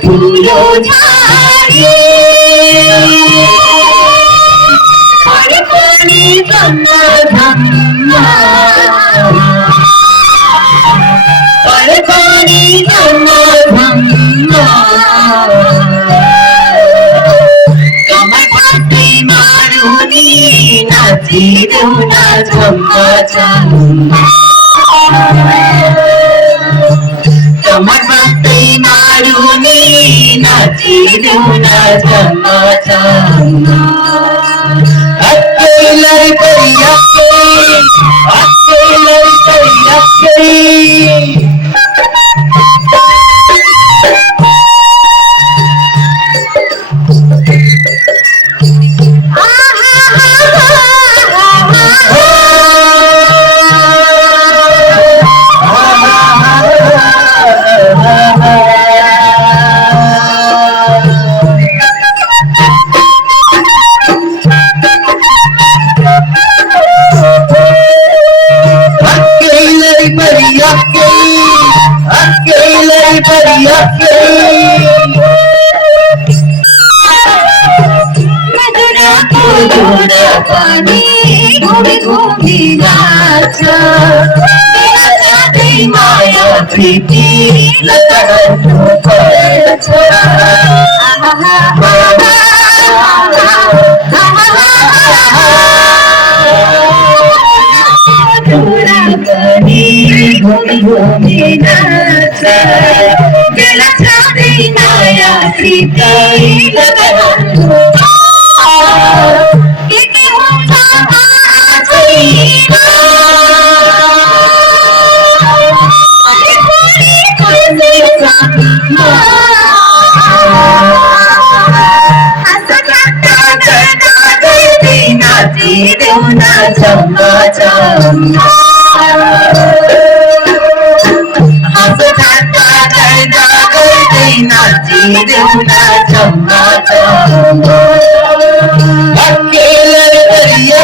ফুলো ঝাড়ে পরে পরে ধম্মা ধম্মা পরে পরে ধম্মা ধম্মা তোমার পাশে মারুনি নাচি দেও না ঝম্মা ঝম্মা তোমার পাশে মারুনি নাচি দেও না ঝম্মা ঝম্মা अकेले परिया अकेले परिया पानी घूमी घूमी नाचा माया प्रीति घूमी घूमी नाचा माया प्रीति चम्मा चम्मा हंस ठाट्टा करना करते नाची देना चम्मा चम्मा अकेले परिया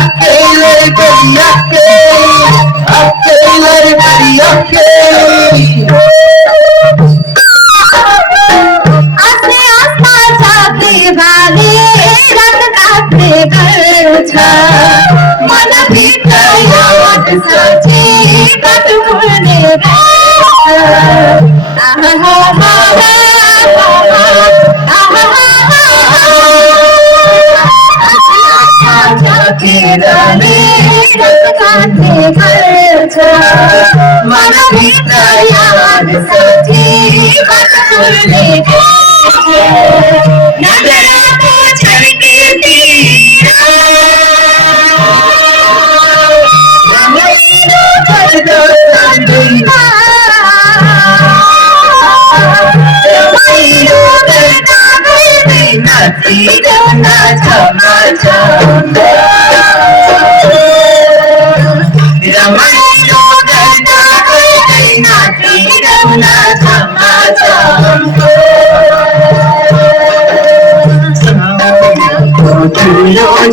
अकेले परिया मन भीतर सची कटुने मन भीतर सची कटुने Hello,